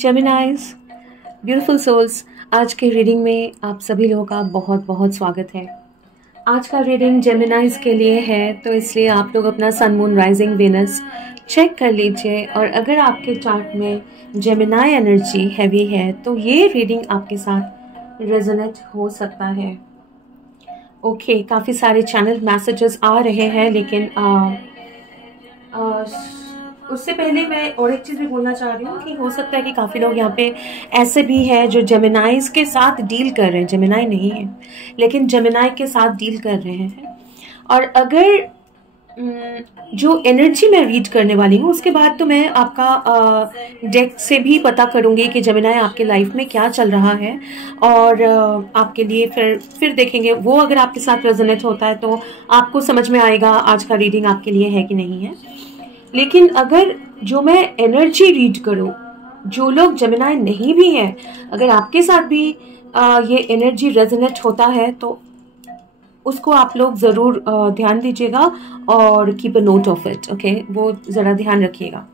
जेमिनाइज, beautiful souls, आज के reading में आप सभी लोगों का बहुत बहुत स्वागत है। आज का रीडिंग जेमिनाइज के लिए है, तो इसलिए आप लोग अपना सन, मून, राइजिंग, वेनस चेक कर लीजिए। और अगर आपके चार्ट में जेमिनाई एनर्जी हैवी है तो ये रीडिंग आपके साथ रेजोनेट हो सकता है। ओके, काफ़ी सारे चैनल मैसेजेस आ रहे हैं, लेकिन उससे पहले मैं और एक चीज़ भी बोलना चाह रही हूँ कि हो सकता है कि काफ़ी लोग यहाँ पे ऐसे भी हैं जो जेमिनाइज के साथ डील कर रहे हैं, जेमिनाई नहीं है लेकिन जेमिनाई के साथ डील कर रहे हैं। और अगर जो एनर्जी मैं रीड करने वाली हूँ उसके बाद तो मैं आपका डेक से भी पता करूँगी कि जेमिनाई आपके लाइफ में क्या चल रहा है, और आपके लिए फिर देखेंगे वो अगर आपके साथ रेजोनेट होता है तो आपको समझ में आएगा आज का रीडिंग आपके लिए है कि नहीं है। लेकिन अगर जो मैं एनर्जी रीड करूं, जो लोग जेमिनाई नहीं भी हैं, अगर आपके साथ भी ये एनर्जी रेजोनेट होता है तो उसको आप लोग ज़रूर ध्यान दीजिएगा और keep a note of it. Okay, वो ज़रा ध्यान रखिएगा।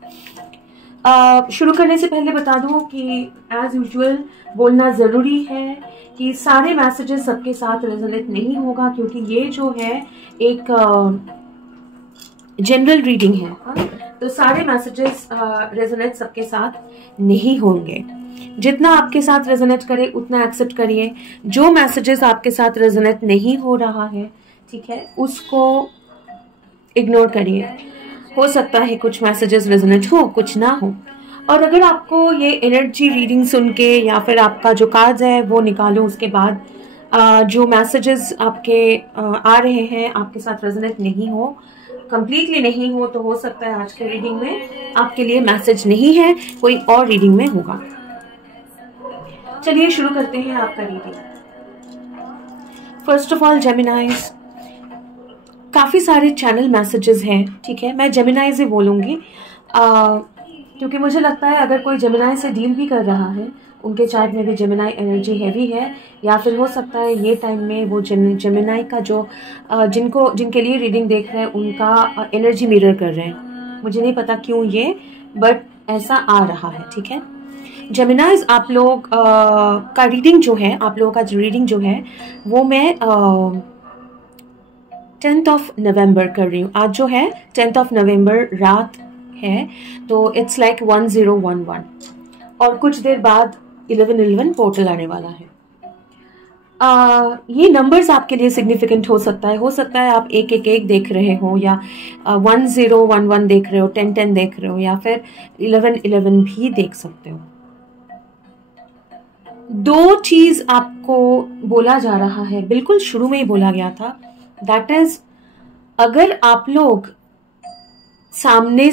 शुरू करने से पहले बता दूं कि एज यूजुअल बोलना ज़रूरी है कि सारे मैसेजेस सबके साथ रेजोनेट नहीं होगा, क्योंकि ये जो है एक जनरल रीडिंग है। तो सारे मैसेजेस रेजोनेट सबके साथ नहीं होंगे। जितना आपके साथ रेजोनेट करे उतना एक्सेप्ट करिए। जो मैसेजेस आपके साथ रेजोनेट नहीं हो रहा है, ठीक है, उसको इग्नोर करिए। हो सकता है कुछ मैसेजेस रेजोनेट हो, कुछ ना हो। और अगर आपको ये एनर्जी रीडिंग सुन के या फिर आपका जो कार्ड्स है वो निकालो, उसके बाद जो मैसेजेस आपके आ रहे हैं आपके साथ रेजोनेट नहीं हो, कंप्लीटली नहीं हो, तो हो सकता है आज के रीडिंग में आपके लिए मैसेज नहीं है, कोई और रीडिंग में होगा। चलिए शुरू करते हैं आपका रीडिंग। फर्स्ट ऑफ ऑल जेमिनाइज, काफी सारे चैनल मैसेजेस हैं, ठीक है, मैं जेमिनाई से बोलूंगी क्योंकि मुझे लगता है अगर कोई जेमिनाई से डील भी कर रहा है, उनके चार्ट में भी जेमिनाई एनर्जी हैवी है, या फिर हो सकता है ये टाइम में वो जेमिनाई का जो जिनके लिए रीडिंग देख रहे हैं उनका एनर्जी मिरर कर रहे हैं। मुझे नहीं पता क्यों ये, बट ऐसा आ रहा है, ठीक है। जेमिनाइज, आप लोग का रीडिंग जो है, आप लोगों का जो रीडिंग जो है वो मैं 10th ऑफ नवंबर कर रही हूँ। आज जो है 10th ऑफ नवंबर रात है, तो इट्स लाइक 1011 और कुछ देर बाद 1111 पोर्टल आने वाला है। ये नंबर्स आपके लिए सिग्निफिकेंट हो सकता है आप 111 देख रहे हो, या 1011 देख रहे हो, 1010 देख रहे हो, या फिर 1111 भी देख सकते हो। दो चीज आपको बोला जा रहा है, बिल्कुल शुरू में ही बोला गया था, दैट इज अगर आप लोग सामने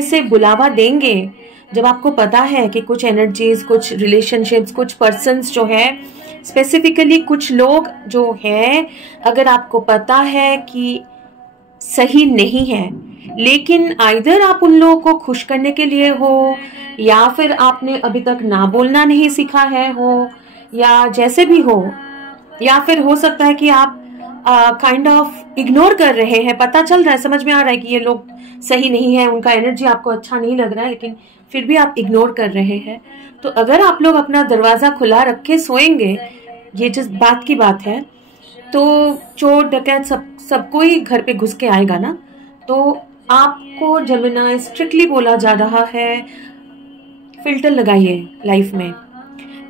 से बुलावा देंगे, जब आपको पता है कि कुछ एनर्जीज, कुछ रिलेशनशिप्स, कुछ पर्सन्स जो है, स्पेसिफिकली कुछ लोग जो है, अगर आपको पता है कि सही नहीं है, लेकिन आइदर आप उन लोगों को खुश करने के लिए हो, या फिर आपने अभी तक ना बोलना नहीं सीखा है हो, या जैसे भी हो, या फिर हो सकता है कि आप काइंड ऑफ इग्नोर कर रहे हैं। पता चल रहा है, समझ में आ रहा है कि ये लोग सही नहीं है, उनका एनर्जी आपको अच्छा नहीं लग रहा है, लेकिन फिर भी आप इग्नोर कर रहे हैं। तो अगर आप लोग अपना दरवाजा खुला रख के सोएंगे, ये जिस बात की बात है, तो चोर डकैत सबको ही घर पे घुस के आएगा ना। तो आपको जेमिनाई स्ट्रिक्टली बोला जा रहा है, फिल्टर लगाइए लाइफ में,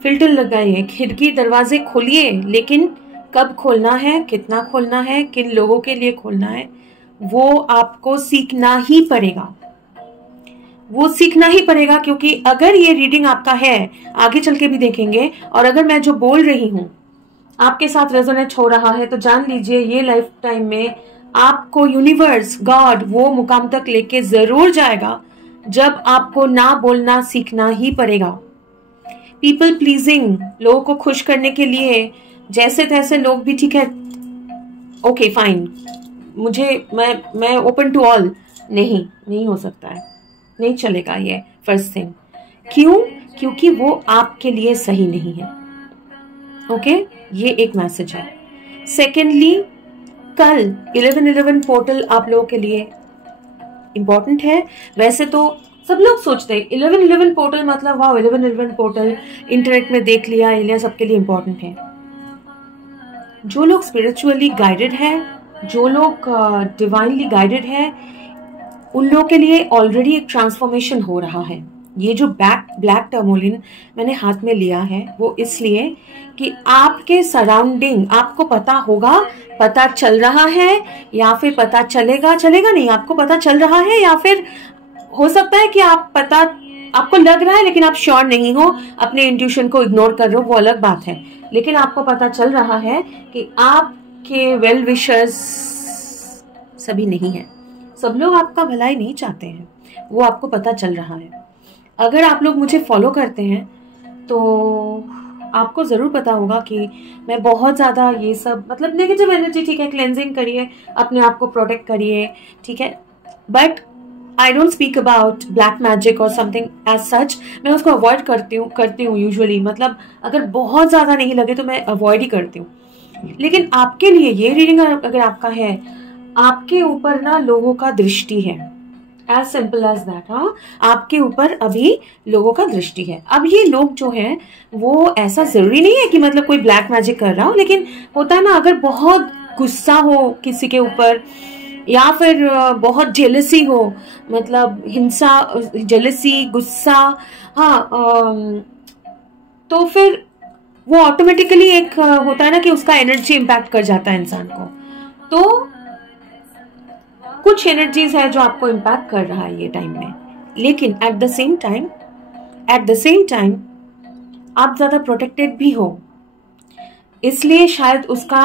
फिल्टर लगाइए, खिड़की दरवाजे खोलिए, लेकिन कब खोलना है, कितना खोलना है, किन लोगों के लिए खोलना है, वो आपको सीखना ही पड़ेगा। क्योंकि अगर ये रीडिंग आपका है, आगे चल के भी देखेंगे, और अगर मैं जो बोल रही हूं आपके साथ रेजोनेट हो रहा है, तो जान लीजिए ये लाइफ टाइम में आपको यूनिवर्स, गॉड वो मुकाम तक लेके जरूर जाएगा जब आपको ना बोलना सीखना ही पड़ेगा। पीपल प्लीजिंग, लोगों को खुश करने के लिए जैसे तैसे लोग भी, ठीक है, ओके फाइन, मैं ओपन टू ऑल, नहीं हो सकता है, नहीं चलेगा ये फर्स्ट थिंग। क्यों? क्योंकि वो आपके लिए सही नहीं है। ओके, ये एक मैसेज है। सेकेंडली, कल 1111 पोर्टल आप लोगों के लिए इंपॉर्टेंट है। वैसे तो सब लोग सोचते हैं 1111 पोर्टल मतलब वाह 1111 पोर्टल इंटरनेट में देख लिया, एलियन सबके लिए इंपॉर्टेंट है। जो लोग स्पिरिचुअली गाइडेड है, जो लोग डिवाइनली गाइडेड है, उन लोगों के लिए ऑलरेडी एक ट्रांसफॉर्मेशन हो रहा है। ये जो ब्लैक टर्मोलिन मैंने हाथ में लिया है वो इसलिए कि आपके सराउंडिंग आपको पता होगा, पता चल रहा है या फिर पता चलेगा नहीं, आपको पता चल रहा है या फिर हो सकता है कि आपको लग रहा है लेकिन आप श्योर नहीं हो, अपने इंट्यूशन को इग्नोर कर रहे हो, वो अलग बात है। लेकिन आपको पता चल रहा है कि आपके वेल विशर्स सभी नहीं है, सब लोग आपका भलाई नहीं चाहते हैं, वो आपको पता चल रहा है। अगर आप लोग मुझे फॉलो करते हैं तो आपको ज़रूर पता होगा कि मैं बहुत ज़्यादा ये सब मतलब नेगेटिव एनर्जी, ठीक है, क्लेंजिंग करिए, अपने आप को प्रोटेक्ट करिए, ठीक है, but I don't speak about black magic और समथिंग एज सच। मैं उसको अवॉइड करती हूँ यूजुअली, मतलब अगर बहुत ज़्यादा नहीं लगे तो मैं अवॉइड ही करती हूँ। लेकिन आपके लिए ये रीडिंग अगर आपका है, आपके ऊपर ना लोगों का दृष्टि है, एज सिंपल एज दैट। हाँ, आपके ऊपर अभी लोगों का दृष्टि है। अब ये लोग जो हैं वो ऐसा जरूरी नहीं है कि मतलब कोई ब्लैक मैजिक कर रहा हो, लेकिन होता है ना, अगर बहुत गुस्सा हो किसी के ऊपर या फिर बहुत जेलसी हो, मतलब हिंसा, जेलसी, गुस्सा, हाँ, तो फिर वो ऑटोमेटिकली एक होता है ना कि उसका एनर्जी इम्पैक्ट कर जाता है इंसान को। तो कुछ एनर्जीज है जो आपको इम्पैक्ट कर रहा है ये टाइम में, लेकिन एट द सेम टाइम आप ज्यादा प्रोटेक्टेड भी हो, इसलिए शायद उसका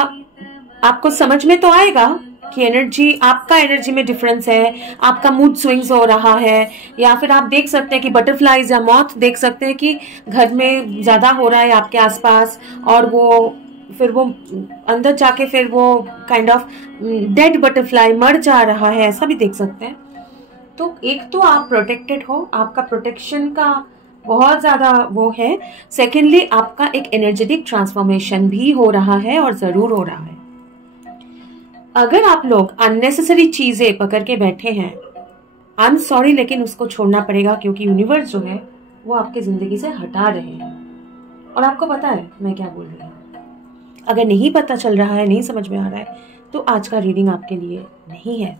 आपको समझ में तो आएगा कि आपका एनर्जी में डिफरेंस है, आपका मूड स्विंग्स हो रहा है, या फिर आप देख सकते हैं कि बटरफ्लाईज या मॉथ देख सकते हैं कि घर में ज्यादा हो रहा है आपके आसपास, और फिर वो अंदर जाके फिर वो काइंड ऑफ डेड बटरफ्लाई मर जा रहा है, ऐसा भी देख सकते हैं। तो एक तो आप प्रोटेक्टेड हो, आपका प्रोटेक्शन का बहुत ज्यादा वो है। सेकेंडली आपका एक एनर्जेटिक ट्रांसफॉर्मेशन भी हो रहा है और जरूर हो रहा है। अगर आप लोग अननेसेसरी चीजें पकड़ के बैठे हैं, आई एम सॉरी, लेकिन उसको छोड़ना पड़ेगा, क्योंकि यूनिवर्स जो है वो आपके जिंदगी से हटा रहे हैं। और आपको पता है मैं क्या बोल रही हूँ। अगर नहीं पता चल रहा है, नहीं समझ में आ रहा है, तो आज का रीडिंग आपके लिए नहीं है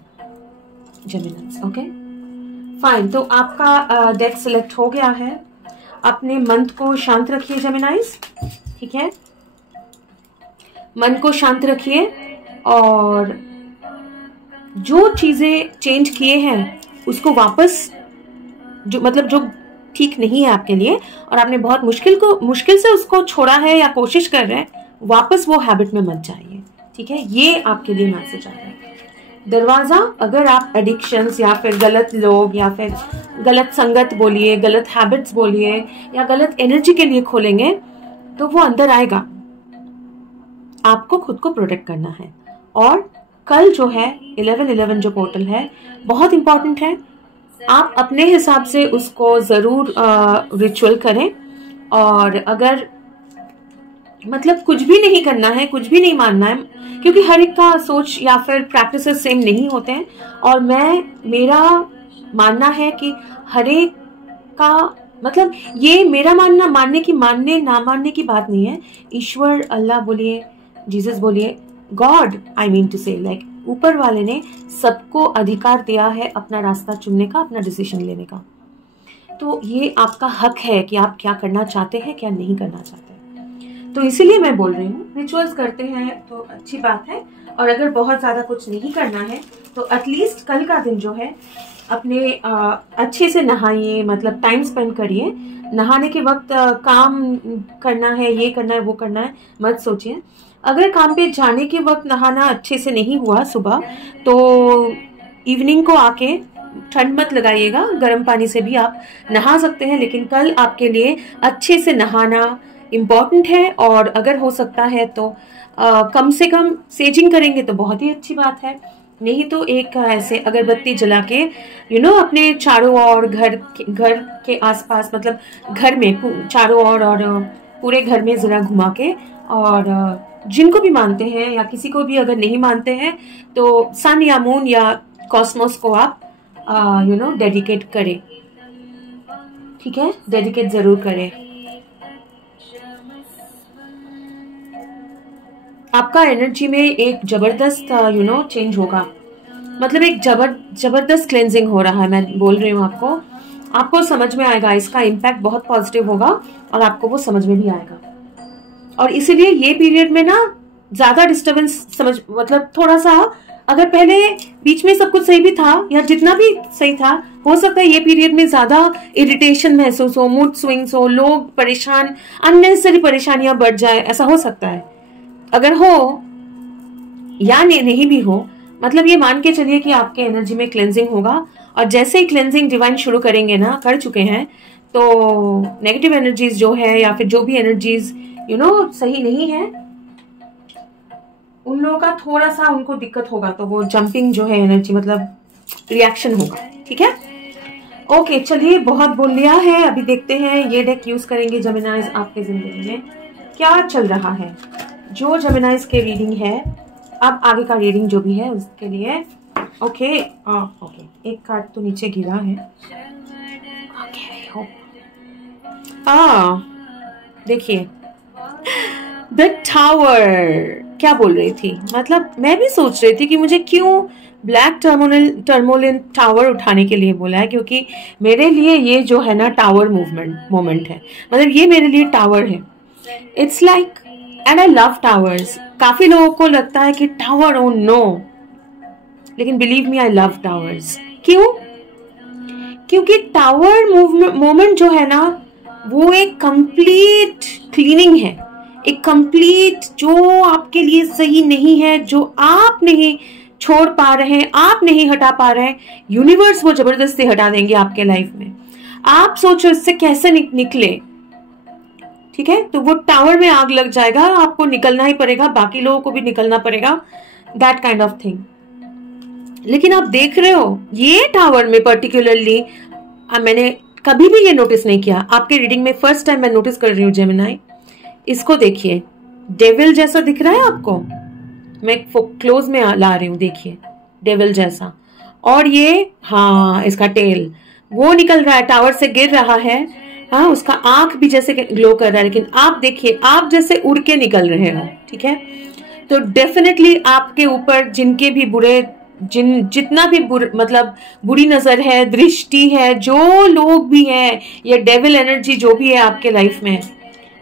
जेमिनाइज। ओके फाइन, तो आपका डेक सिलेक्ट हो गया है। अपने मन को शांत रखिए जेमिनाइज, ठीक है, मन को शांत रखिए, और जो चीजें चेंज किए हैं उसको वापस, जो ठीक नहीं है आपके लिए और आपने बहुत मुश्किल से उसको छोड़ा है या कोशिश कर रहे हैं, वापस वो हैबिट में मत जाइए, ठीक है। ये आपके लिए मैसेज आ रहा है। दरवाजा, अगर आप एडिक्शंस या फिर गलत लोग या फिर गलत संगत बोलिए, गलत हैबिट्स बोलिए, या गलत एनर्जी के लिए खोलेंगे तो वो अंदर आएगा। आपको खुद को प्रोटेक्ट करना है। और कल जो है 1111 जो पोर्टल है बहुत इंपॉर्टेंट है, आप अपने हिसाब से उसको जरूर रिचुअल करें। और अगर मतलब कुछ भी नहीं करना है, कुछ भी नहीं मानना है, क्योंकि हर एक का सोच या फिर प्रैक्टिसेस सेम नहीं होते हैं। और मेरा मानना है कि हर एक का मतलब, ये मेरा मानने ना मानने की बात नहीं है। ईश्वर, अल्लाह बोलिए, जीसस बोलिए, गॉड, आई मीन टू से, लाइक ऊपर वाले ने सबको अधिकार दिया है अपना रास्ता चुनने का, अपना डिसीजन लेने का। तो ये आपका हक है कि आप क्या करना चाहते हैं, क्या नहीं करना चाहते। तो इसीलिए मैं बोल रही हूँ, रिचुअल्स करते हैं तो अच्छी बात है। और अगर बहुत ज्यादा कुछ नहीं करना है तो एटलीस्ट कल का दिन जो है अपने अच्छे से नहाइए, मतलब टाइम स्पेंड करिए। नहाने के वक्त काम करना है, ये करना है, वो करना है, मत सोचिए। अगर काम पे जाने के वक्त नहाना अच्छे से नहीं हुआ सुबह, तो इवनिंग को आके ठंड मत लगाइएगा, गर्म पानी से भी आप नहा सकते हैं। लेकिन कल आपके लिए अच्छे से नहाना इम्पॉर्टेंट है। और अगर हो सकता है तो कम से कम सेजिंग करेंगे तो बहुत ही अच्छी बात है। नहीं तो एक ऐसे अगरबत्ती जला के अपने चारों ओर, घर के आसपास, मतलब घर में चारों ओर और पूरे घर में जरा घुमा के, और जिनको भी मानते हैं या किसी को भी अगर नहीं मानते हैं तो सन या मून या कॉस्मोस को आप डेडिकेट करें। ठीक है, डेडिकेट जरूर करें। आपका एनर्जी में एक जबरदस्त चेंज होगा, मतलब एक जबरदस्त क्लेंजिंग हो रहा है। मैं बोल रही हूँ आपको समझ में आएगा, इसका इम्पैक्ट बहुत पॉजिटिव होगा और आपको वो समझ में भी आएगा। और इसीलिए ये पीरियड में ना ज्यादा डिस्टर्बेंस मतलब थोड़ा सा, अगर पहले बीच में सब कुछ सही भी था या जितना भी सही था, हो सकता है ये पीरियड में ज्यादा इरिटेशन महसूस हो, मूड स्विंग्स हो, लोग परेशान, अननेसेसरी परेशानियां बढ़ जाए, ऐसा हो सकता है। अगर हो या नहीं भी हो, मतलब ये मान के चलिए कि आपके एनर्जी में क्लेंजिंग होगा। और जैसे ही क्लेंजिंग डिवाइन शुरू करेंगे ना, कर चुके हैं, तो नेगेटिव एनर्जीज जो है या फिर जो भी एनर्जीज सही नहीं है, उन लोगों का थोड़ा सा उनको दिक्कत होगा, तो वो जंपिंग जो है एनर्जी मतलब रिएक्शन होगा। ठीक है, ओके, चलिए बहुत बोल लिया है। अभी देखते हैं ये डेक यूज करेंगे जेमिनाइज आपके जिंदगी में क्या चल रहा है। जो जेमिनाइज के रीडिंग है, अब आगे का रीडिंग जो भी है उसके लिए। ओके, एक कार्ड तो नीचे गिरा है। ओके, देखिए द टावर क्या बोल रही थी, मतलब मैं भी सोच रही थी कि मुझे क्यों ब्लैक टर्मोलिन टावर उठाने के लिए बोला है, क्योंकि मेरे लिए ये जो है ना टावर मोमेंट है, मतलब ये मेरे लिए टावर है। It's like, and I love towers. काफी लोगों को लगता है कि टावर, ओ नो, लेकिन believe me, I love towers. क्यों? क्योंकि टावर मोमेंट जो है ना, वो एक कंप्लीट क्लीनिंग है, एक कंप्लीट जो आपके लिए सही नहीं है, जो आप नहीं छोड़ पा रहे हैं, आप नहीं हटा पा रहे हैं, यूनिवर्स वो जबरदस्ती हटा देंगे आपके लाइफ में। आप सोचो इससे कैसे निकले। ठीक है, तो वो टावर में आग लग जाएगा, आपको निकलना ही पड़ेगा, बाकी लोगों को भी निकलना पड़ेगा, दैट काइंड ऑफ थिंग। लेकिन आप देख रहे हो ये टावर में पर्टिकुलरली, मैंने कभी भी ये नोटिस नहीं किया, आपके रीडिंग में फर्स्ट टाइम मैं नोटिस कर रही हूँ जेमिनाई। इसको देखिए, डेविल जैसा दिख रहा है आपको, मैं क्लोज में ला रही हूँ, देखिए डेविल जैसा। और ये इसका टेल वो निकल रहा है, टावर से गिर रहा है। उसका आंख भी जैसे ग्लो कर रहा है, लेकिन आप देखिए आप जैसे उड़ के निकल रहे हो। ठीक है, तो डेफिनेटली आपके ऊपर जिनके भी जितना भी मतलब बुरी नजर है, दृष्टि है, जो लोग भी है, या डेविल एनर्जी जो भी है आपके लाइफ में,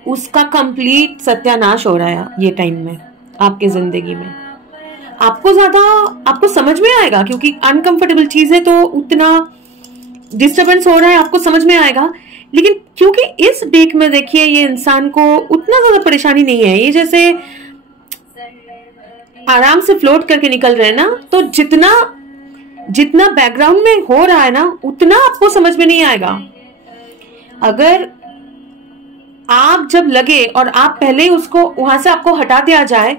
उसका कंप्लीट सत्यानाश हो रहा है ये टाइम में आपके जिंदगी में। आपको समझ में आएगा, क्योंकि अनकंफर्टेबल चीज है तो उतना डिस्टर्बेंस हो रहा है, आपको समझ में आएगा। लेकिन क्योंकि इस डेक में देखिए ये इंसान को उतना ज्यादा परेशानी नहीं है, ये जैसे आराम से फ्लोट करके निकल रहे हैं ना, तो जितना बैकग्राउंड में हो रहा है ना, उतना आपको समझ में नहीं आएगा। अगर आप जब लगे और आप पहले ही उसको वहां से आपको हटा दिया जाए,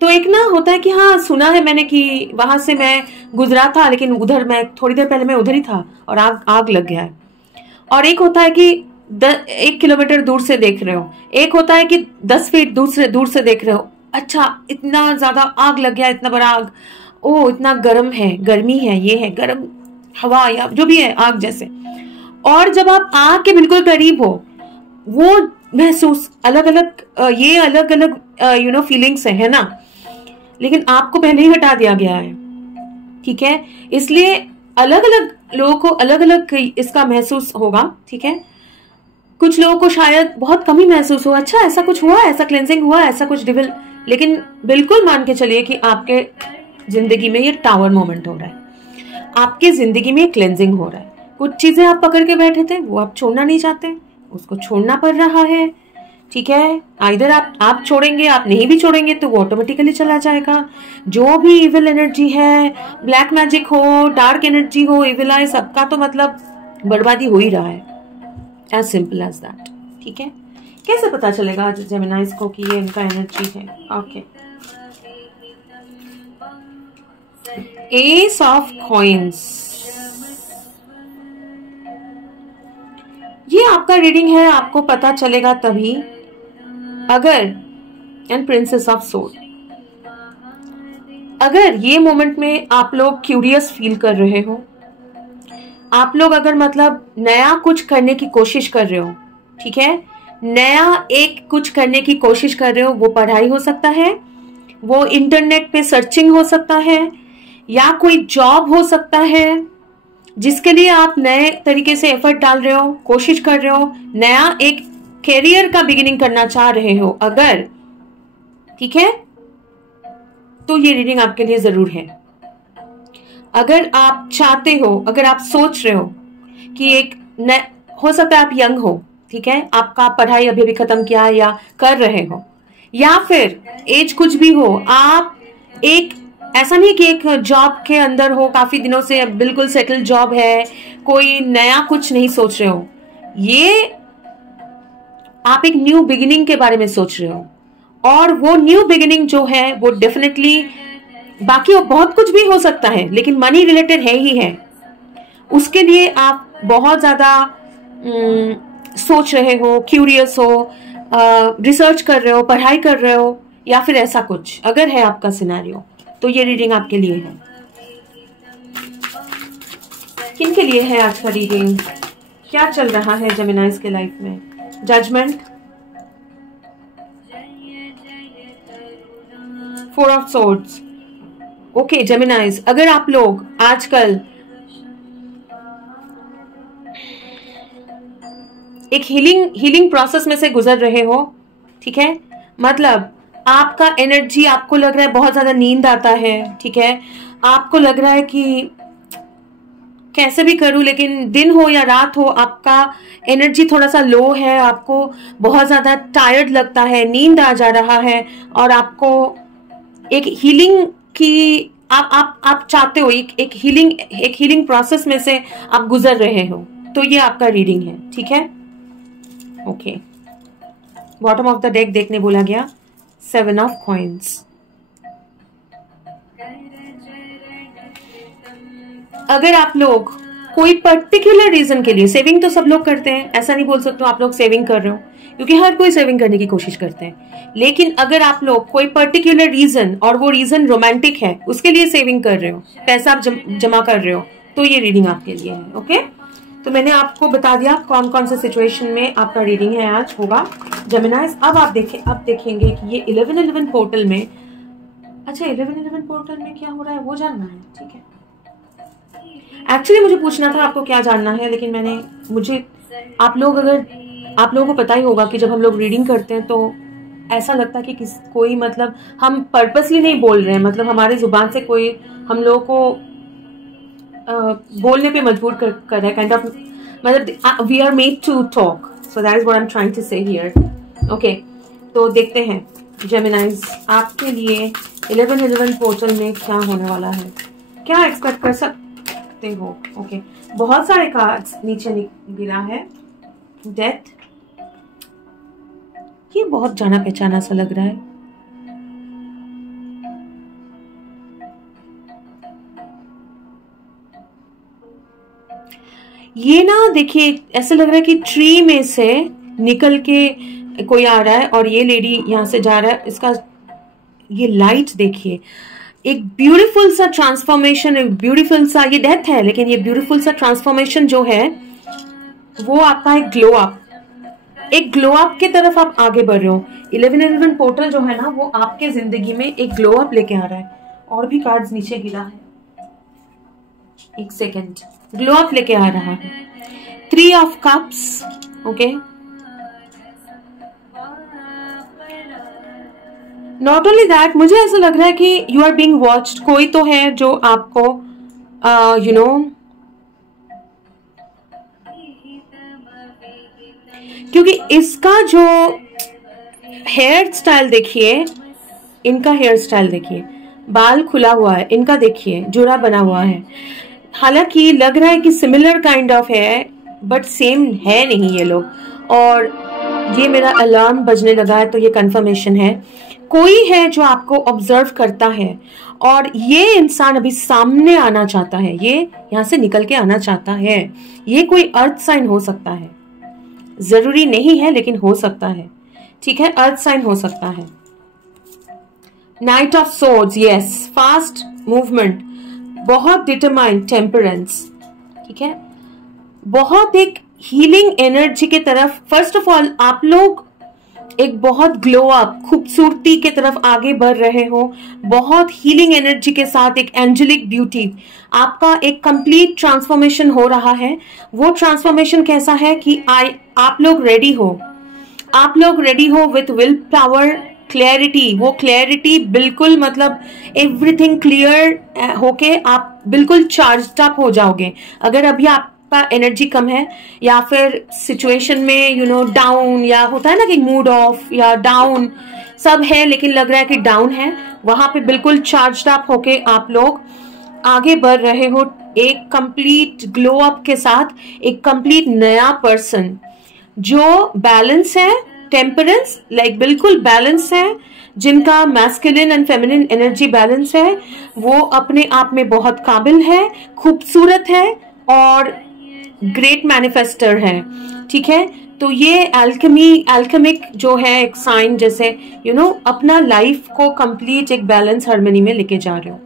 तो एक ना होता है कि सुना है मैंने कि वहां से मैं गुजरा था, लेकिन उधर मैं थोड़ी देर पहले मैं उधर ही था और आग लग गया है। और एक होता है कि 1 किलोमीटर दूर से देख रहे हो, एक होता है कि 10 फीट दूर से देख रहे हो, अच्छा इतना ज्यादा आग लग गया, इतना बड़ा आग, इतना गर्म है, गर्मी है, ये है गर्म हवा या जो भी है आग जैसे। और जब आप आग के बिल्कुल करीब हो, वो महसूस अलग अलग फीलिंग्स है ना, लेकिन आपको पहले ही हटा दिया गया है। ठीक है, इसलिए अलग अलग लोगों को अलग अलग इसका महसूस होगा। ठीक है, कुछ लोगों को शायद बहुत कम ही महसूस हो, अच्छा ऐसा कुछ हुआ, ऐसा क्लेंजिंग हुआ, ऐसा कुछ डिविल, लेकिन बिल्कुल मान के चलिए कि आपके जिंदगी में ये टावर मोमेंट हो रहा है, आपके जिंदगी में क्लेंजिंग हो रहा है। कुछ चीजें आप पकड़ के बैठे थे, वो आप छोड़ना नहीं चाहते, उसको छोड़ना पड़ रहा है। ठीक है, आइदर आप छोड़ेंगे, आप नहीं भी छोड़ेंगे तो वो ऑटोमेटिकली चला जाएगा। जो भी इविल एनर्जी है, ब्लैक मैजिक हो, डार्क एनर्जी हो, इविल आई, सबका तो मतलब बर्बादी हो ही रहा है, एज सिंपल एज दैट। ठीक है, कैसे पता चलेगा जेमिनाइज को कि ये इनका एनर्जी है? ओके, एस ऑफ कॉइंस, ये आपका रीडिंग है, आपको पता चलेगा तभी अगर, एंड प्रिंसेस ऑफ सोल, अगर ये मोमेंट में आप लोग क्यूरियस फील कर रहे हो, आप लोग अगर मतलब नया कुछ करने की कोशिश कर रहे हो, ठीक है, नया एक कुछ करने की कोशिश कर रहे हो, वो पढ़ाई हो सकता है, वो इंटरनेट पे सर्चिंग हो सकता है, या कोई जॉब हो सकता है जिसके लिए आप नए तरीके से एफर्ट डाल रहे हो, कोशिश कर रहे हो, नया एक कैरियर का बिगिनिंग करना चाह रहे हो अगर, ठीक है, तो ये रीडिंग आपके लिए जरूर है। अगर आप चाहते हो, अगर आप सोच रहे हो कि हो सकता है आप यंग हो, ठीक है, आपका पढ़ाई अभी अभी खत्म किया या कर रहे हो, या फिर एज कुछ भी हो, आप एक ऐसा नहीं कि एक जॉब के अंदर हो, काफी दिनों से बिल्कुल सेटल जॉब है, कोई नया कुछ नहीं सोच रहे हो, ये आप एक न्यू बिगिनिंग के बारे में सोच रहे हो। और वो न्यू बिगिनिंग जो है वो डेफिनेटली, बाकी बहुत कुछ भी हो सकता है लेकिन मनी रिलेटेड है ही है, उसके लिए आप बहुत ज्यादा सोच रहे हो, क्यूरियस हो, रिसर्च कर रहे हो, पढ़ाई कर रहे हो, या फिर ऐसा कुछ अगर है आपका सिनेरियो, तो ये रीडिंग आपके लिए है। किन के लिए है आज का रीडिंग? क्या चल रहा है जेमिनाइज के लाइफ में? Judgement, 4 of swords. Okay Geminis, अगर आप लोग आजकल एक हीलिंग प्रोसेस में से गुजर रहे हो, ठीक है, मतलब आपका एनर्जी, आपको लग रहा है बहुत ज्यादा नींद आता है, ठीक है, आपको लग रहा है कि कैसे भी करूं, लेकिन दिन हो या रात हो आपका एनर्जी थोड़ा सा लो है, आपको बहुत ज्यादा टायर्ड लगता है, नींद आ जा रहा है, और आपको एक हीलिंग की आप चाहते हो, एक हीलिंग प्रोसेस में से आप गुजर रहे हो, तो ये आपका रीडिंग है, ठीक है। Okay, bottom of the deck देखने बोला गया, 7 ऑफ कॉइन्स। अगर आप लोग कोई पर्टिकुलर रीजन के लिए, सेविंग तो सब लोग करते हैं, ऐसा नहीं बोल सकते आप लोग सेविंग कर रहे हो, क्योंकि हर कोई सेविंग करने की कोशिश करते हैं, लेकिन अगर आप लोग कोई पर्टिकुलर रीजन, और वो रीजन रोमांटिक है, उसके लिए सेविंग कर रहे हो, पैसा आप जमा कर रहे हो, तो ये रीडिंग आपके लिए है। ओके, तो मैंने आपको बता दिया कौन कौन से सिचुएशन में आपका रीडिंग है आज होगा जेमिनाइज। अब आप देखेंगे कि ये 1111 पोर्टल में, अच्छा 1111 पोर्टल में क्या हो रहा है वो जानना है, ठीक है। एक्चुअली मुझे पूछना था आपको क्या जानना है, लेकिन मुझे आप लोगों को पता ही होगा कि जब हम लोग रीडिंग करते हैं तो ऐसा लगता है कि कोई मतलब हम पर्पसली नहीं बोल रहे हैं, मतलब हमारे जुबान से कोई हम लोगों को बोलने पे मजबूर कर रहा है, काइंड ऑफ, मतलब we are made to talk, so that is what I am trying to say here. Okay, तो देखते हैं जेमिनाइज आपके लिए 1111 पोर्टल में क्या होने वाला है, क्या एक्सपेक्ट कर सकते हो। ओके, बहुत सारे कार्ड्स नीचे गिरा है, डेथ, ये बहुत जाना पहचाना सा लग रहा है, ये ना देखिए ऐसा लग रहा है कि ट्री में से निकल के कोई आ रहा है और ये लेडी यहां से जा रहा है, इसका ये लाइट देखिए, एक ब्यूटीफुल सा ट्रांसफॉर्मेशन, एक ब्यूटीफुल सा, ये डेथ है लेकिन ये ब्यूटीफुल सा ट्रांसफॉर्मेशन जो है वो आपका एक ग्लो अप की तरफ आप आगे बढ़ रहे हो। 1111 पोर्टल जो है ना वो आपके जिंदगी में एक ग्लो अप लेके आ रहा है। और भी कार्ड्स नीचे गिरा है, एक सेकेंड, ग्लो अप लेके आ रहा है। 3 of cups, okay, not only that, मुझे ऐसा लग रहा है कि यू आर बीइंग वॉच्ड, कोई तो है जो आपको यू नो क्योंकि इसका जो हेयर स्टाइल देखिए, इनका हेयर स्टाइल देखिए, बाल खुला हुआ है इनका, देखिए जुड़ा बना हुआ है, हालांकि लग रहा है कि सिमिलर काइंड ऑफ है बट सेम है नहीं ये लोग। और ये मेरा अलार्म बजने लगा है तो ये कंफर्मेशन है, कोई है जो आपको ऑब्जर्व करता है और ये इंसान अभी सामने आना चाहता है, ये यहां से निकल के आना चाहता है। ये कोई अर्थ साइन हो सकता है, जरूरी नहीं है लेकिन हो सकता है, ठीक है, अर्थ साइन हो सकता है। Night of swords, yes, fast movement, बहुत डिटरमाइंड, टेम्परेंस, ठीक है, बहुत एक हीलिंग एनर्जी की तरफ, फर्स्ट ऑफ ऑल आप लोग एक बहुत ग्लो अप, खूबसूरती की तरफ आगे बढ़ रहे हो, बहुत हीलिंग एनर्जी के साथ, एक एंजेलिक ब्यूटी, आपका एक कंप्लीट ट्रांसफॉर्मेशन हो रहा है। वो ट्रांसफॉर्मेशन कैसा है कि आप लोग रेडी हो, आप लोग रेडी हो विथ विल पावर, क्लैरिटी, वो क्लैरिटी बिल्कुल मतलब एवरीथिंग क्लियर होके आप बिल्कुल चार्ज्ड अप हो जाओगे। अगर अभी आपका एनर्जी कम है या फिर सिचुएशन में डाउन, या होता है ना कि मूड ऑफ या डाउन सब है, लेकिन लग रहा है कि डाउन है, वहां पे बिल्कुल चार्ज्ड अप होके आप लोग आगे बढ़ रहे हो एक कंप्लीट ग्लो अप के साथ, एक कंप्लीट नया पर्सन जो बैलेंस है, टेम्परेंस बिल्कुल बैलेंस है, जिनका masculine and feminine energy balance है, वो अपने आप में बहुत काबिल है, खूबसूरत है और ग्रेट मैनिफेस्टर है। ठीक है, तो ये एल्केमिक जो है एक साइन, जैसे अपना लाइफ को कंप्लीट एक बैलेंस हार्मनी में लेके जा रहे हो।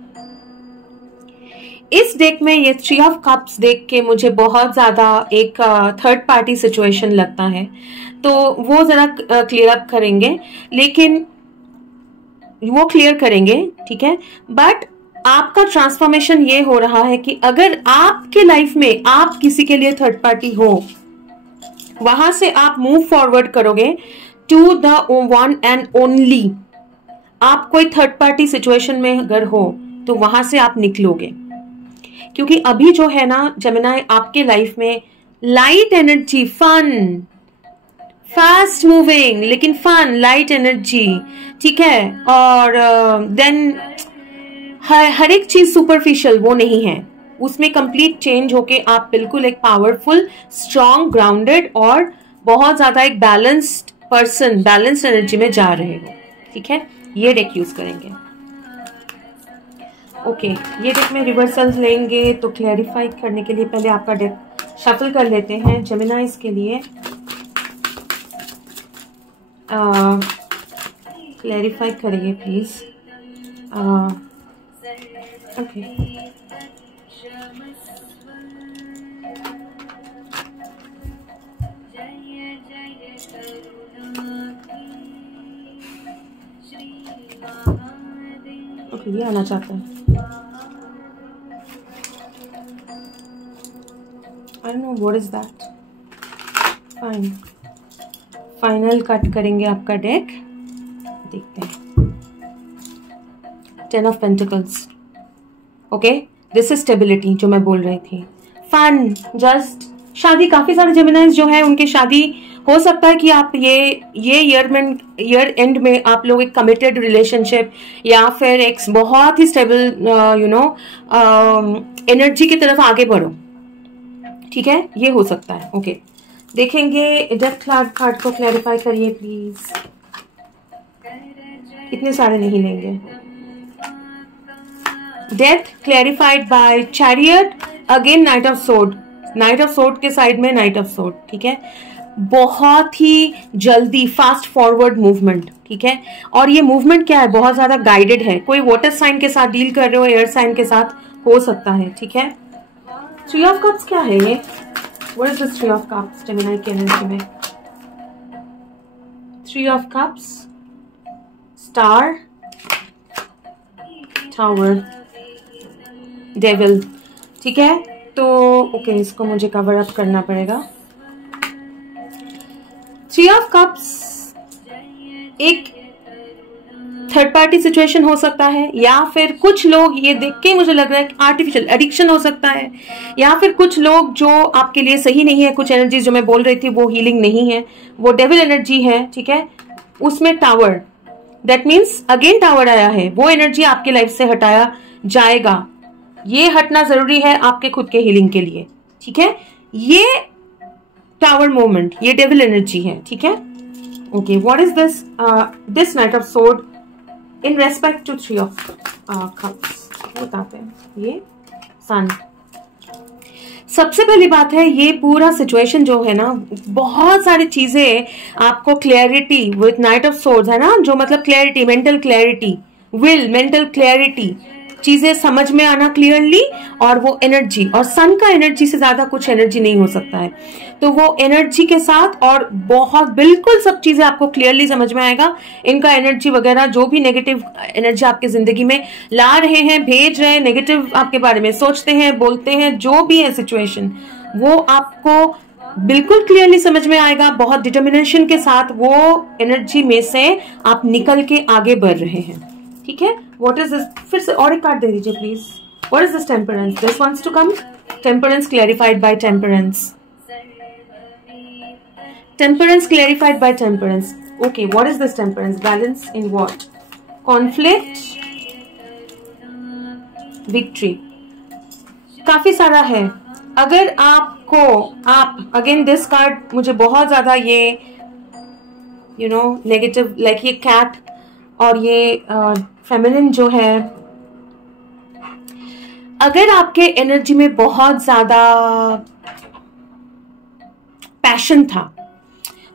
इस डेक में ये 3 ऑफ कप्स देख के मुझे बहुत ज्यादा एक थर्ड पार्टी सिचुएशन लगता है, तो वो जरा क्लियर अप करेंगे, लेकिन वो क्लियर करेंगे, ठीक है। बट आपका ट्रांसफॉर्मेशन ये हो रहा है कि अगर आपके लाइफ में आप किसी के लिए थर्ड पार्टी हो, वहां से आप मूव फॉरवर्ड करोगे to the one and only. आप कोई थर्ड पार्टी सिचुएशन में अगर हो तो वहां से आप निकलोगे, क्योंकि अभी जो है ना जेमिनी, आपके लाइफ में light energy, fun, fast moving लेकिन फन, लाइट एनर्जी, ठीक है। और देन हर एक चीज सुपरफिशियल वो नहीं है, उसमें कंप्लीट चेंज होके आप बिल्कुल एक पावरफुल, स्ट्रॉन्ग, ग्राउंडेड और बहुत ज्यादा एक बैलेंस्ड पर्सन, बैलेंस्ड एनर्जी में जा रहे हो। ठीक है, ये डेक यूज करेंगे। ओके, ये डेक में रिवर्सल्स लेंगे, तो क्लैरिफाई करने के लिए पहले आपका डेक शफल कर लेते हैं जेमिनाइज के लिए। क्लैरिफाई करिए प्लीज। ओके, ओके, ये आना चाहता है। I don't know what is that. Fine. Final cut करेंगे आपका डेक, देखते हैं। 10 of pentacles. Okay, this is stability जो मैं बोल रही थी। फन, जस्ट शादी, काफी सारे जेमिनाइज जो है उनकी शादी हो सकता है कि आप ये ईयर एंड में आप लोग एक कमिटेड रिलेशनशिप या फिर एक बहुत ही स्टेबल एनर्जी की तरफ आगे बढ़ो। ठीक है, ये हो सकता है। ओके, देखेंगे डेथ कार्ड को। क्लैरिफाई करिए प्लीज। इतने सारे नहीं लेंगे। Death clarified by chariot, again knight of sword, knight of sword के साइड में नाइट ऑफ सोर्ड। ठीक है, बहुत ही जल्दी फास्ट फॉरवर्ड मूवमेंट। ठीक है, और ये मूवमेंट क्या है, बहुत ज्यादा गाइडेड है। कोई वाटर साइन के साथ डील कर रहे हो, एयर साइन के साथ हो सकता है। ठीक है, 3 ऑफ कप्स क्या है ये? What is this 3 of cups Gemini की एनर्जी में? 3 of cups, star, tower, devil. ठीक है, तो ओके, इसको मुझे कवर अप करना पड़ेगा। 3 of cups एक थर्ड पार्टी सिचुएशन हो सकता है, या फिर कुछ लोग, ये देख के मुझे लग रहा है कि आर्टिफिशियल एडिक्शन हो सकता है, या फिर कुछ लोग जो आपके लिए सही नहीं है। कुछ एनर्जी जो मैं बोल रही थी वो हीलिंग नहीं है, वो डेविल एनर्जी है। ठीक है, उसमें tower, that means again tower आया है, वो एनर्जी आपके लाइफ से हटाया जाएगा। ये हटना जरूरी है आपके खुद के हीलिंग के लिए। ठीक है, ये टावर मोमेंट, ये डेविल एनर्जी है। ठीक है, okay, what is this? This knight of sword in respect to 3 of cups बताते हैं। ये सन, सबसे पहली बात है, ये पूरा सिचुएशन जो है ना, बहुत सारी चीजें आपको clarity with night of swords है ना, जो मतलब clarity, mental clarity, will, mental clarity, चीजें समझ में आना क्लियरली, और वो एनर्जी, और सन का एनर्जी से ज्यादा कुछ एनर्जी नहीं हो सकता है। तो वो एनर्जी के साथ और बहुत बिल्कुल सब चीजें आपको क्लियरली समझ में आएगा। इनका एनर्जी वगैरह जो भी नेगेटिव एनर्जी आपके जिंदगी में ला रहे हैं, भेज रहे हैं, नेगेटिव आपके बारे में सोचते हैं, बोलते हैं, जो भी है सिचुएशन, वो आपको बिल्कुल क्लियरली समझ में आएगा। बहुत डिटर्मिनेशन के साथ वो एनर्जी में से आप निकल के आगे बढ़ रहे हैं। ठीक है, व्हाट इज दिस? फिर से और एक कार्ड दे दीजिए please. What is this? Temperance. This wants to come. Temperance clarified by temperance. Temperance clarified by temperance. Okay, what is this temperance? Balance in what? Conflict, victory, काफी सारा है। अगर आपको आप अगेन दिस कार्ड मुझे बहुत ज्यादा ये नेगेटिव, लाइक ये कैट और ये फेमिनिन जो है, अगर आपके एनर्जी में बहुत ज्यादा पैशन था,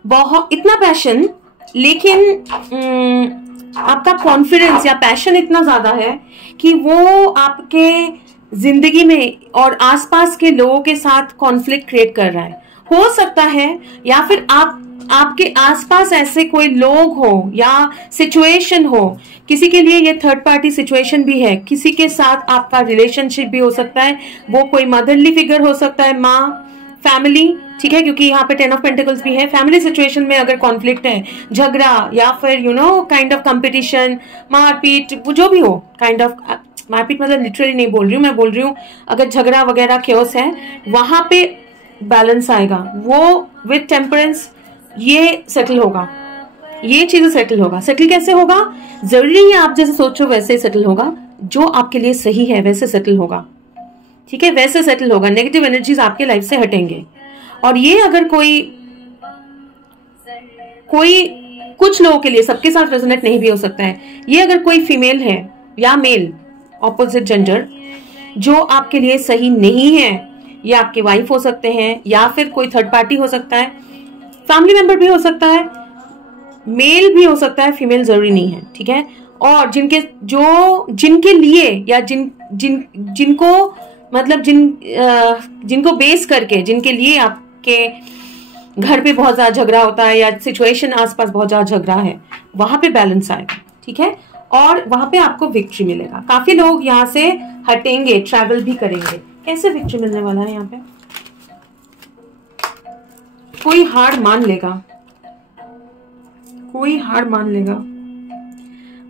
बहुत इतना पैशन, लेकिन आपका कॉन्फिडेंस या पैशन इतना ज्यादा है कि वो आपके जिंदगी में और आसपास के लोगों के साथ कॉन्फ्लिक्ट क्रिएट कर रहा है, हो सकता है, या फिर आपके आसपास ऐसे कोई लोग हो या सिचुएशन हो, किसी के लिए ये थर्ड पार्टी सिचुएशन भी है, किसी के साथ आपका रिलेशनशिप भी हो सकता है, वो कोई मदरली फिगर हो सकता है, माँ, फैमिली, ठीक है, क्योंकि यहाँ पे 10 ऑफ पेंटिकल्स भी है। फैमिली सिचुएशन में अगर कॉन्फ्लिक्ट है, झगड़ा, या फिर काइंड ऑफ कंपटीशन, मारपीट, जो भी हो, काइंड ऑफ मारपीट मतलब लिटरली नहीं बोल रही हूँ, मैं बोल रही हूँ अगर झगड़ा वगैरह क्योस है, वहां पे बैलेंस आएगा, वो विद टेम्परेंस ये सेटल होगा, ये चीजें सेटल होगा। सेटल कैसे होगा? जरूरी नहीं है आप जैसे सोचो वैसे ही सेटल होगा, जो आपके लिए सही है वैसे सेटल होगा। ठीक है, वैसे सेटल होगा। नेगेटिव एनर्जीज आपके लाइफ से हटेंगे। और ये अगर कोई कुछ लोगों के लिए, सबके साथ रेजोनेट नहीं भी हो सकता है, ये अगर कोई फीमेल है या मेल, ऑपोजिट जेंडर, जो आपके लिए सही नहीं है, ये आपके वाइफ हो सकते हैं, या फिर कोई थर्ड पार्टी हो सकता है, फैमिली मेंबर भी हो सकता है, मेल भी हो सकता है, फीमेल जरूरी नहीं है। ठीक है, और जिनके लिए या जिनको मतलब जिनको बेस करके, जिनके लिए आपके घर पे बहुत ज्यादा झगड़ा होता है या सिचुएशन आसपास बहुत ज्यादा झगड़ा है, वहां पे बैलेंस आएगा। ठीक है, और वहां पे आपको विक्ट्री मिलेगा। काफी लोग यहाँ से हटेंगे, ट्रैवल भी करेंगे। कैसे विक्ट्री मिलने वाला है? यहाँ पे कोई हार मान लेगा, कोई हार मान लेगा।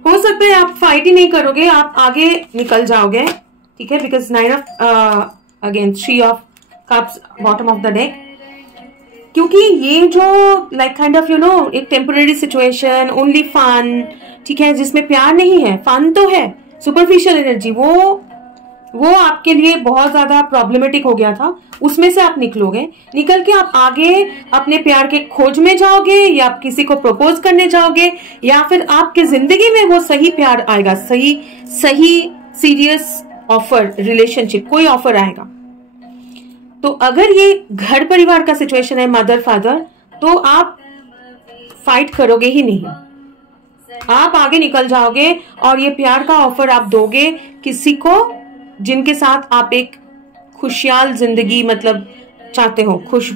हो सकता है आप फाइट ही नहीं करोगे, आप आगे निकल जाओगे। ठीक है, because 9 of again 3 of cups bottom of the deck, क्योंकि ये जो लाइक काइंड ऑफ एक टेम्पररी सिचुएशन, ओनली फन, ठीक है, जिसमें प्यार नहीं है, फन तो है, सुपरफिशियल एनर्जी, वो आपके लिए बहुत ज्यादा प्रॉब्लमेटिक हो गया था, उसमें से आप निकलोगे। निकल के आप आगे अपने प्यार के खोज में जाओगे, या आप किसी को प्रपोज करने जाओगे, या फिर आपके जिंदगी में वो सही प्यार आएगा, सही सीरियस ऑफर, रिलेशनशिप, कोई ऑफर आएगा। तो अगर ये घर परिवार का सिचुएशन है, मदर फादर, तो आप फाइट करोगे ही नहीं, आप आगे निकल जाओगे और ये प्यार का ऑफर आप दोगे किसी को जिनके साथ आप एक खुशहाल जिंदगी मतलब चाहते हो, खुश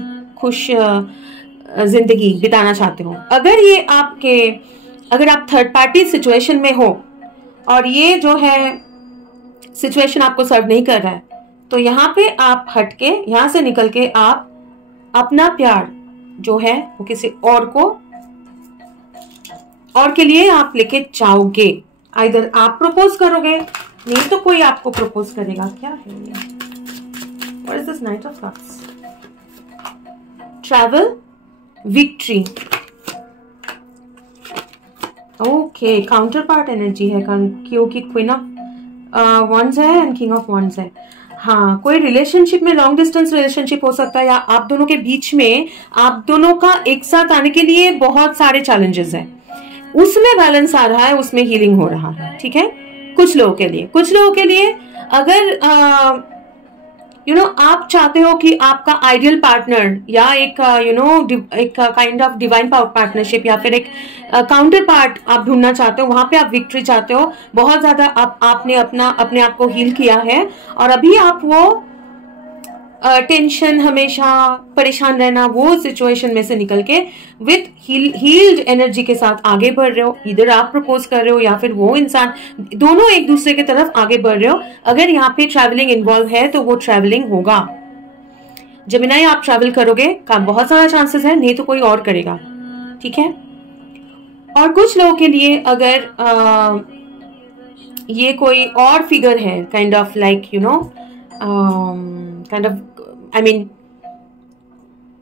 जिंदगी बिताना चाहते हो। अगर आप थर्ड पार्टी सिचुएशन में हो और ये जो है सिचुएशन आपको सर्व नहीं कर रहा है, तो यहाँ पे आप हटके, यहाँ से निकल के आप अपना प्यार जो है वो किसी और के लिए आप लेके जाओगे। आइदर आप प्रपोज करोगे, नहीं तो कोई आपको प्रपोज करेगा। क्या है ये? What is this knight of cups? Travel, victory. Okay, counter part energy है, क्योंकि क्वीन ऑफ वंस है एंड किंग ऑफ वंस है। हाँ, कोई रिलेशनशिप में लॉन्ग डिस्टेंस रिलेशनशिप हो सकता है, या आप दोनों के बीच में आप दोनों का एक साथ आने के लिए बहुत सारे चैलेंजेस हैं, उसमें बैलेंस आ रहा है, उसमें हीलिंग हो रहा है। ठीक है, कुछ लोगों के लिए अगर आप चाहते हो कि आपका आइडियल पार्टनर या एक एक काइंड ऑफ डिवाइन पार्टनरशिप या फिर एक काउंटर पार्ट आप ढूंढना चाहते हो, वहां पे आप विक्ट्री चाहते हो, बहुत ज्यादा आपने अपने आप को हील किया है और अभी आप वो टेंशन, हमेशा परेशान रहना, वो सिचुएशन में से निकल के विथ हील्ड एनर्जी के साथ आगे बढ़ रहे हो। इधर आप प्रपोज कर रहे हो या फिर वो इंसान, दोनों एक दूसरे की तरफ आगे बढ़ रहे हो। अगर यहाँ पे ट्रैवलिंग इन्वॉल्व है तो वो ट्रैवलिंग होगा। जेमिनाई आप ट्रैवल करोगे का बहुत सारा चांसेस है, नहीं तो कोई और करेगा, ठीक है। और कुछ लोगों के लिए अगर ये कोई और फिगर है, काइंड ऑफ लाइक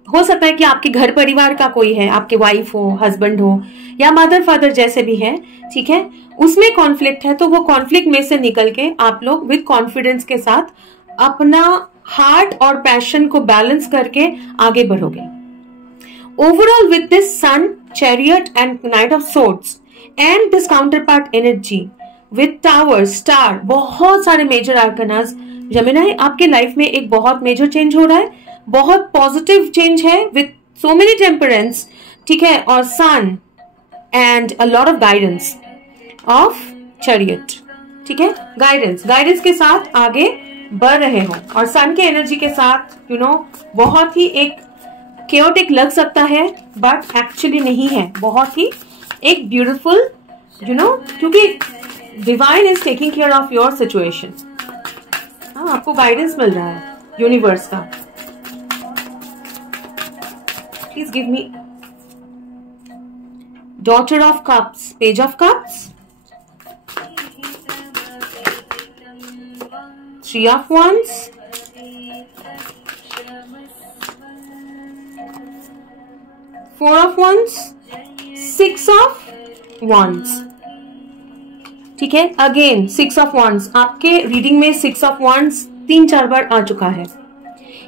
हो सकता है कि आपके घर परिवार का कोई है, आपके वाइफ हो, हस्बैंड हो या मदर फादर जैसे भी है, ठीक है, उसमें कॉन्फ्लिक्ट है, तो वो कॉन्फ्लिक्ट में से निकल के आप लोग विद कॉन्फिडेंस के साथ अपना हार्ट और पैशन को बैलेंस करके आगे बढ़ोगे। Overall with this sun, chariot and knight of swords and this counter part energy with tower, star, बहुत सारे मेजर आर्कनास, जेमिनाई आपके लाइफ में एक बहुत मेजर चेंज हो रहा है, बहुत पॉजिटिव चेंज है विथ सो मेनी टेम्परेंस, ठीक है, और sun and a lot of guidance of chariot, ठीक है, गाइडेंस के साथ आगे बढ़ रहे हो। और सन के एनर्जी के साथ बहुत ही एक केओटिक लग सकता है बट एक्चुअली नहीं है, बहुत ही एक ब्यूटिफुल क्योंकि divine is taking care of your situation. आपको गाइडेंस मिल रहा है यूनिवर्स का। Please give me daughter of cups, page of cups, 3 of wands, 4 of wands, 6 of wands, ठीक है। अगेन 6 ऑफ वॉन्ड्स आपके रीडिंग में 6 ऑफ वॉन्ड्स 3-4 बार आ चुका है।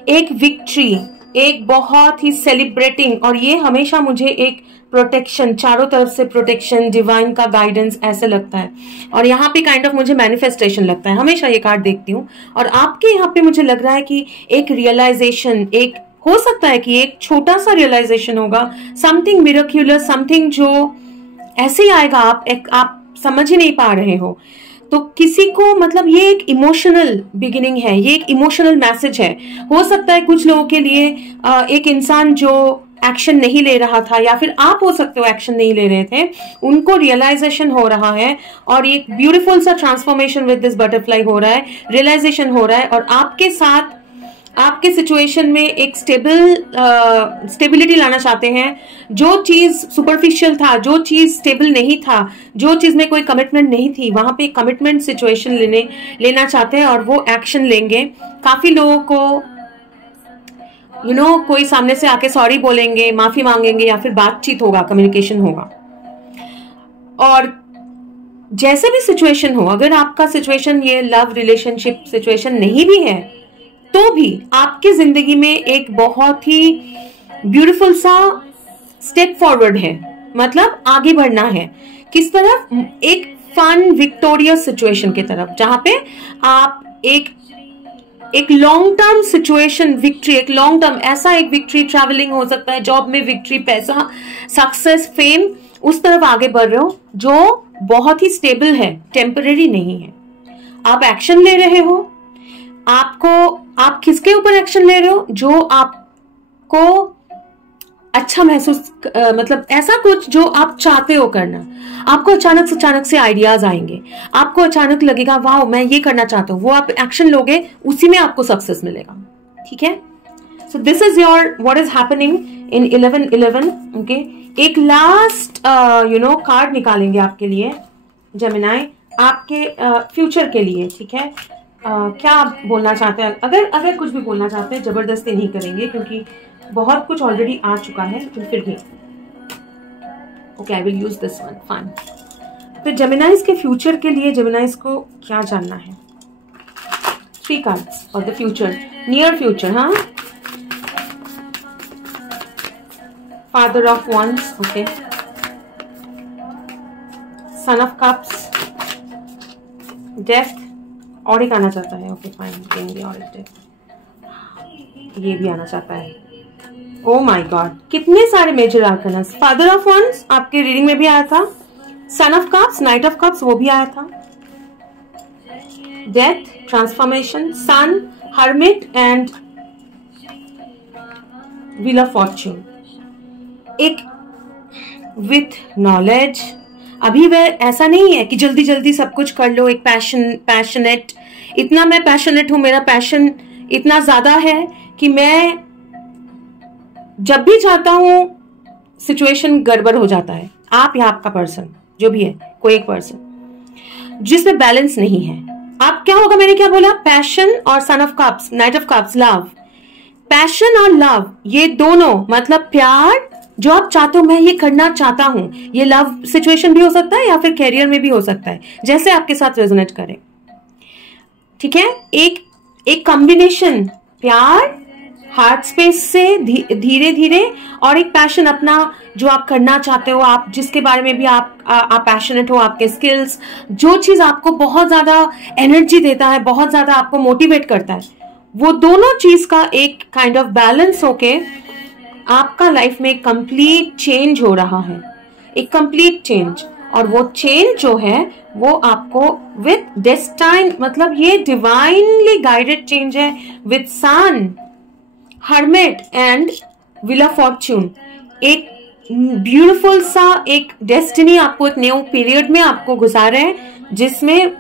एक विक्ट्री, एक बहुत ही सेलिब्रेटिंग, और ये हमेशा मुझे एक प्रोटेक्शन, चारों तरफ से प्रोटेक्शन, डिवाइन का गाइडेंस ऐसे लगता है। और यहाँ पे काइंड ऑफ मुझे मैनिफेस्टेशन लगता है, हमेशा ये कार्ड देखती हूँ। और आपके यहाँ पे मुझे लग रहा है कि एक रियलाइजेशन, एक हो सकता है कि एक छोटा सा रियलाइजेशन होगा, समथिंग मिरेक्युलर, समथिंग जो ऐसे ही आएगा, आप समझ ही नहीं पा रहे हो। तो किसी को मतलब ये एक इमोशनल बिगिनिंग है, ये एक इमोशनल मैसेज है। हो सकता है कुछ लोगों के लिए एक इंसान जो एक्शन नहीं ले रहा था, या फिर आप हो सकते हो एक्शन नहीं ले रहे थे, उनको रियलाइजेशन हो रहा है और एक ब्यूटीफुल सा ट्रांसफॉर्मेशन विद दिस बटरफ्लाई हो रहा है, रियलाइजेशन हो रहा है। और आपके साथ आपके सिचुएशन में एक स्टेबिलिटी लाना चाहते हैं। जो चीज सुपरफिशियल था, जो चीज स्टेबल नहीं था, जो चीज में कोई कमिटमेंट नहीं थी, वहां पे कमिटमेंट सिचुएशन लेना चाहते हैं और वो एक्शन लेंगे। काफी लोगों को कोई सामने से आके सॉरी बोलेंगे, माफी मांगेंगे, या फिर बातचीत होगा, कम्युनिकेशन होगा। और जैसे भी सिचुएशन हो, अगर आपका सिचुएशन ये लव रिलेशनशिप सिचुएशन नहीं भी है तो भी आपकी जिंदगी में एक बहुत ही ब्यूटीफुल सा स्टेप फॉरवर्ड है, मतलब आगे बढ़ना है। किस तरफ? एक फन विक्टोरियस सिचुएशन की तरफ, जहां पे आप एक लॉन्ग टर्म सिचुएशन विक्ट्री, एक लॉन्ग टर्म ऐसा एक विक्ट्री, ट्रैवलिंग हो सकता है, जॉब में विक्ट्री, पैसा, सक्सेस, फेम, उस तरफ आगे बढ़ रहे हो जो बहुत ही स्टेबल है, टेम्परेरी नहीं है। आप एक्शन ले रहे हो, आप किसके ऊपर एक्शन ले रहे हो? जो आपको अच्छा महसूस, मतलब ऐसा कुछ जो आप चाहते हो करना। आपको अचानक से आइडियाज आएंगे, आपको अचानक लगेगा वाह मैं ये करना चाहता हूँ, वो आप एक्शन लोगे, उसी में आपको सक्सेस मिलेगा, ठीक है। So this is your what is happening in 11/11। Okay, एक लास्ट कार्ड निकालेंगे आपके लिए जेमिनाई, आपके फ्यूचर के लिए, ठीक है। क्या आप बोलना चाहते हैं? अगर कुछ भी बोलना चाहते हैं, जबरदस्ती नहीं करेंगे क्योंकि बहुत कुछ ऑलरेडी आ चुका है, तो फिर भी okay, I will use this one, fine. तो जेमिनाइज के फ्यूचर के लिए जेमिनाइज को क्या जानना है? 3 cards for the future, near future. हाँ, father of wands, okay, son of cups, death, और एक आना चाहता है, ओके फाइन, देंगे और एक डेथ, ये भी आना चाहता है। ओ माय गॉड, कितने सारे major arcanas. Father of wands आपके रीडिंग में भी आया था, son of cups, knight of cups वो भी आया था, death, transformation, sun, hermit and wheel of fortune. एक विथ नॉलेज, अभी वह ऐसा नहीं है कि जल्दी जल्दी सब कुछ कर लो, एक पैशनेट, इतना मैं पैशनेट हूं, मेरा पैशन इतना ज्यादा है कि मैं जब भी चाहता हूं सिचुएशन गड़बड़ हो जाता है। आप या आपका पर्सन जो भी है, कोई एक पर्सन जिसमें बैलेंस नहीं है। आप क्या होगा, मैंने क्या बोला, पैशन और सन of cups, knight of cups, love. Passion और लव ये दोनों मतलब प्यार जो आप चाहते हो, मैं ये करना चाहता हूं, ये लव सिचुएशन भी हो सकता है या फिर कैरियर में भी हो सकता है, जैसे आपके साथ रेजोनेट करे। ठीक है, एक कॉम्बिनेशन, प्यार हार्ट स्पेस से धीरे धीरे, और एक पैशन अपना जो आप करना चाहते हो, आप जिसके बारे में भी आप पैशनेट हो, आपके स्किल्स, जो चीज आपको बहुत ज्यादा एनर्जी देता है, बहुत ज्यादा आपको मोटिवेट करता है, वो दोनों चीज का एक काइंड ऑफ बैलेंस होके आपका लाइफ में एक कंप्लीट चेंज हो रहा है, एक कंप्लीट चेंज। और वो चेंज जो है वो आपको विथ डेस्टाइन, मतलब ये डिवाइनली गाइडेड चेंज है, with sun, hermit and wheel of fortune. एक ब्यूटीफुल सा एक डेस्टिनी आपको एक न्यू पीरियड में आपको गुजारे हैं, जिसमें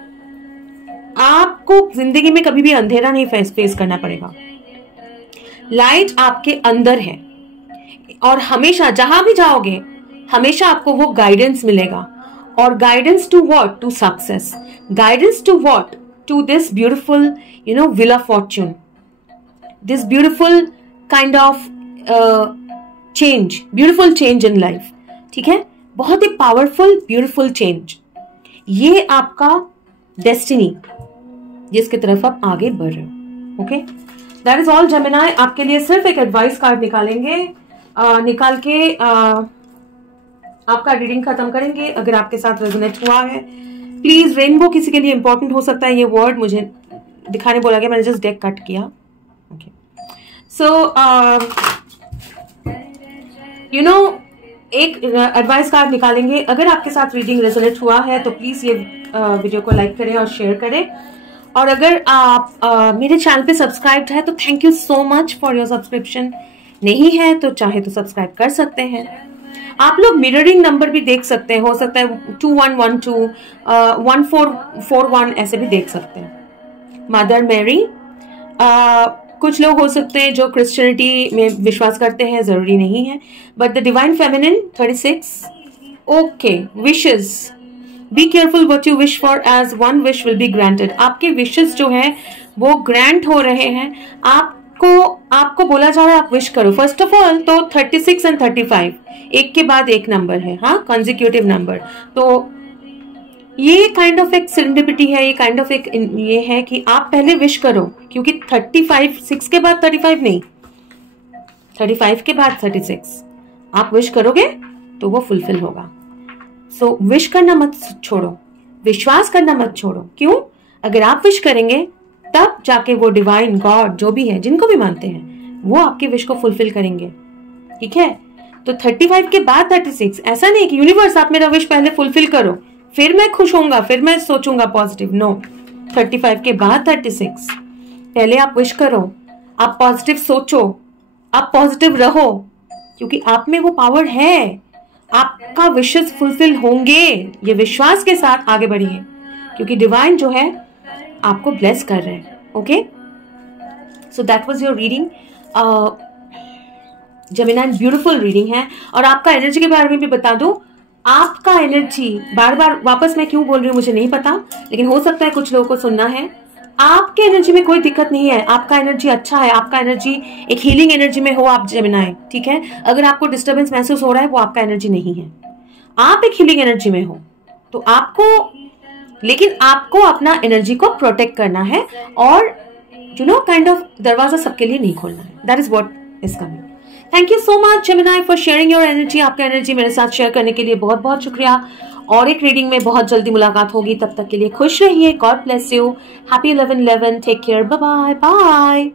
आपको जिंदगी में कभी भी अंधेरा नहीं फेस करना पड़ेगा। लाइट आपके अंदर है और हमेशा जहां भी जाओगे हमेशा आपको वो गाइडेंस मिलेगा। और guidance to what? To success. Guidance to what? To this beautiful wheel of fortune, this beautiful kind of change, beautiful change in life. ठीक है, बहुत ही पावरफुल ब्यूटीफुल चेंज, ये आपका डेस्टिनी जिसकी तरफ आप आगे बढ़ रहे हो। Okay, that is all Gemini. आपके लिए सिर्फ एक एडवाइस कार्ड निकालेंगे, निकाल के आपका रीडिंग खत्म करेंगे। अगर आपके साथ रेजोनेट हुआ है, प्लीज, रेनबो किसी के लिए इंपॉर्टेंट हो सकता है, ये वर्ड मुझे दिखाने बोला गया, मैंने जस्ट डेक कट किया। ओके, सो एक एडवाइस कार्ड निकालेंगे। अगर आपके साथ रीडिंग रेजोनेट हुआ है तो प्लीज ये वीडियो को लाइक करें और शेयर करें। और अगर आप मेरे चैनल पे सब्सक्राइब्ड है तो thank you so much for your subscription. नहीं है तो चाहे तो सब्सक्राइब कर सकते हैं। आप लोग मिररिंग नंबर भी देख सकते हैं, हो सकता है 2112 1441 ऐसे भी देख सकते हैं। मदर मैरी, कुछ लोग हो सकते हैं जो क्रिश्चियनिटी में विश्वास करते हैं, जरूरी नहीं है, but the divine feminine 36। Okay, wishes, be careful what you wish for, as one wish will be granted. आपके विशेस जो है वो ग्रांट हो रहे हैं। आपको बोला जा रहा है आप विश करो। फर्स्ट ऑफ ऑल तो 36 एंड 35 एक के बाद एक नंबर है, हाँ, कंसेक्यूटिव नंबर। तो ये काइंड ऑफ एक सेरेंडिपिटी है, ये काइंड ऑफ एक ये है कि आप पहले विश करो, क्योंकि 35 6 के बाद 35 नहीं, 35 के बाद 36 आप विश करोगे तो वो फुलफिल होगा। सो विश करना मत छोड़ो, विश्वास करना मत छोड़ो। क्यों? अगर आप विश करेंगे तब जाके वो डिवाइन गॉड जो भी है, जिनको भी मानते हैं, वो आपके विश को फुलफिल करेंगे। ठीक है, तो 35 के बाद 36, ऐसा नहीं कि यूनिवर्स आप मेरा विश पहले फुलफिल करो फिर मैं खुश होऊंगा, फिर मैं सोचूंगा पॉजिटिव। नो, 35 के बाद 36, पहले आप विश करो, आप पॉजिटिव सोचो, आप पॉजिटिव रहो, क्योंकि आप में वो पावर है, आपका विशेस फुलफिल होंगे। ये विश्वास के साथ आगे बढ़िए, क्योंकि डिवाइन जो है आपको ब्लेस कर रहे हैं। Okay, so that was your reading. Gemini beautiful reading है। और आपका एनर्जी के बारे में भी बता दूं, आपका एनर्जी, बार बार वापस मैं क्यों बोल रही हूँ मुझे नहीं पता, लेकिन हो सकता है कुछ लोगों को सुनना है। आपके एनर्जी में कोई दिक्कत नहीं है, आपका एनर्जी अच्छा है, आपका एनर्जी एक हीलिंग एनर्जी में हो आप जेमिनी। ठीक है, अगर आपको डिस्टर्बेंस महसूस हो रहा है वो आपका एनर्जी नहीं है, आप एक हीलिंग एनर्जी में हो। तो लेकिन आपको अपना एनर्जी को प्रोटेक्ट करना है और काइंड ऑफ दरवाजा सबके लिए नहीं खोलना है। That is what is coming. Thank you so much Gemini for sharing your energy. आपका एनर्जी मेरे साथ शेयर करने के लिए बहुत बहुत शुक्रिया। और एक रीडिंग में बहुत जल्दी मुलाकात होगी, तब तक के लिए खुश रहिए। God bless you. Happy 11/11। Take care. Bye bye.